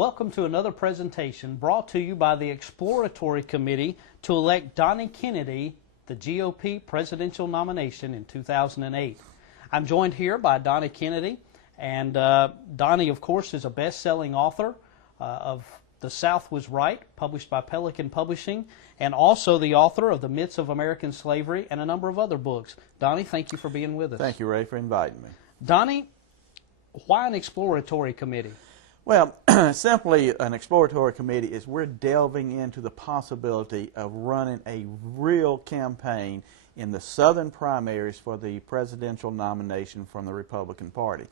Welcome to another presentation brought to you by the Exploratory Committee to elect Donnie Kennedy, the GOP presidential nomination in 2008. I'm joined here by Donnie Kennedy, and Donnie, of course, is a best-selling author of The South Was Right, published by Pelican Publishing, and also the author of The Myths of American Slavery and a number of other books. Donnie, thank you for being with us. Thank you, Ray, for inviting me. Donnie, why an exploratory committee? Well, simply an exploratory committee is we're delving into the possibility of running a real campaign in the southern primaries for the presidential nomination from the Republican Party.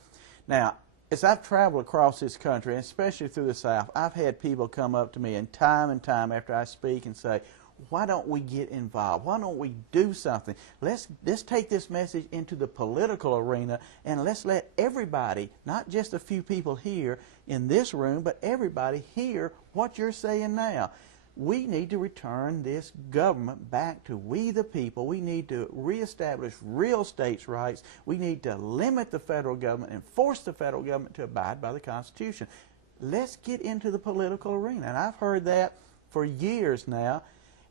Now, as I've traveled across this country, and especially through the South, I've had people come up to me and time after I speak and say, why don't we get involved? Why don't we do something? Let's take this message into the political arena, and let's let everybody, not just a few people here in this room, but everybody hear what you're saying now. We need to return this government back to we the people. We need to reestablish real states' rights. We need to limit the federal government and force the federal government to abide by the Constitution. Let's get into the political arena. And I've heard that for years now.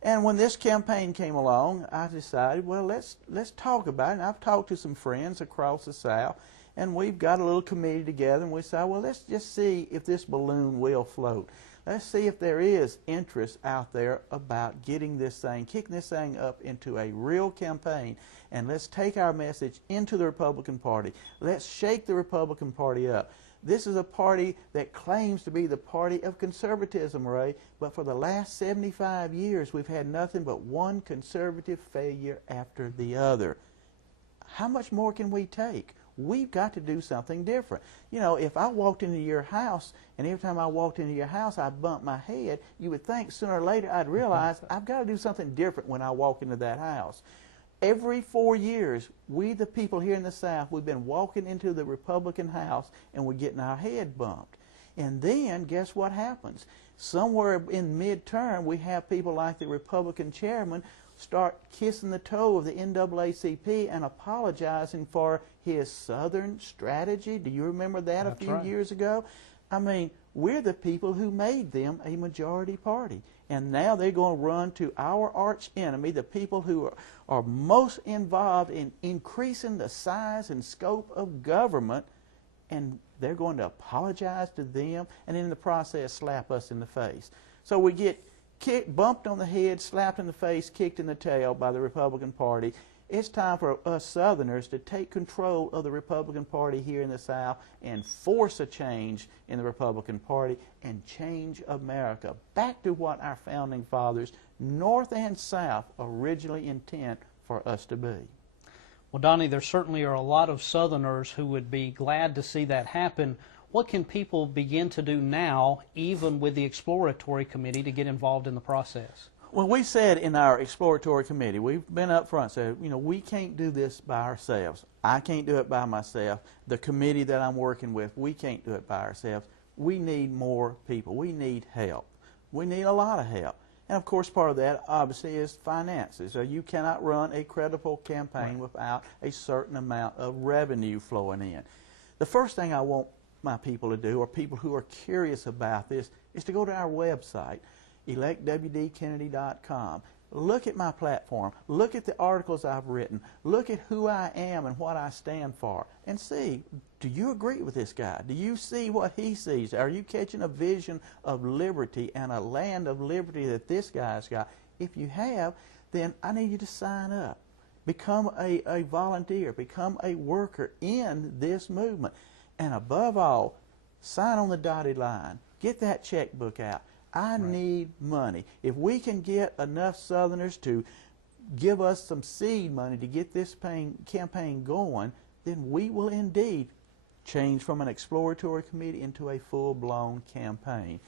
And when this campaign came along, I decided, well, let's talk about it. And I've talked to some friends across the South, and we've got a little committee together, and we said, well, let's just see if this balloon will float. Let's see if there is interest out there about getting this thing, kicking this thing up into a real campaign, and let's take our message into the Republican Party. Let's shake the Republican Party up. This is a party that claims to be the party of conservatism, Ray, but for the last 75 years we've had nothing but one conservative failure after the other. How much more can we take? We've got to do something different. You know, if I walked into your house and every time I walked into your house I bumped my head, you would think sooner or later I'd realize I've got to do something different when I walk into that house. Every 4 years, we the people here in the South, we've been walking into the Republican House and we're getting our head bumped. And then, guess what happens? Somewhere in midterm, we have people like the Republican chairman start kissing the toe of the NAACP and apologizing for his Southern strategy. Do you remember that a few years ago? I mean, we're the people who made them a majority party. And now they're going to run to our arch enemy, the people who are most involved in increasing the size and scope of government, and they're going to apologize to them and in the process slap us in the face. So we get bumped on the head, slapped in the face, kicked in the tail by the Republican Party. It's time for us Southerners to take control of the Republican Party here in the South and force a change in the Republican Party and change America back to what our founding fathers, North and South, originally intended for us to be. Well, Donnie, there certainly are a lot of Southerners who would be glad to see that happen. What can people begin to do now, even with the Exploratory Committee, to get involved in the process? Well, we said in our exploratory committee, we've been up front, said, you know, we can't do this by ourselves. I can't do it by myself. The committee that I'm working with, we can't do it by ourselves. We need more people. We need help. We need a lot of help. And of course, part of that obviously is finances. So you cannot run a credible campaign without a certain amount of revenue flowing in. The first thing I want my people to do, or people who are curious about this, is to go to our website, electwdkennedy.com. Look at my platform. Look at the articles I've written. Look at who I am and what I stand for. And see, do you agree with this guy? Do you see what he sees? Are you catching a vision of liberty and a land of liberty that this guy's got? If you have, then I need you to sign up. Become a volunteer. Become a worker in this movement. And above all, sign on the dotted line. Get that checkbook out. I need money. If we can get enough Southerners to give us some seed money to get this campaign going, then we will indeed change from an exploratory committee into a full-blown campaign.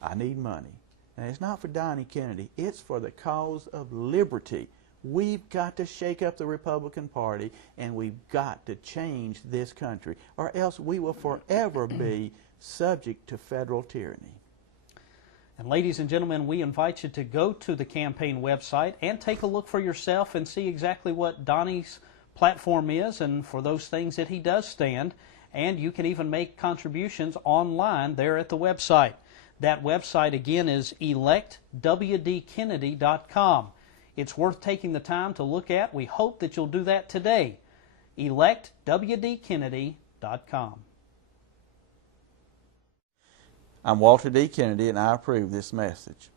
I need money. And it's not for Donnie Kennedy. It's for the cause of liberty. We've got to shake up the Republican Party, and we've got to change this country, or else we will forever be subject to federal tyranny. And ladies and gentlemen, we invite you to go to the campaign website and take a look for yourself and see exactly what Donnie's platform is and for those things that he does stand. and you can even make contributions online there at the website. That website again is electwdkennedy.com. It's worth taking the time to look at. We hope that you'll do that today. electwdkennedy.com. I'm Walter D. Kennedy, and I approve this message.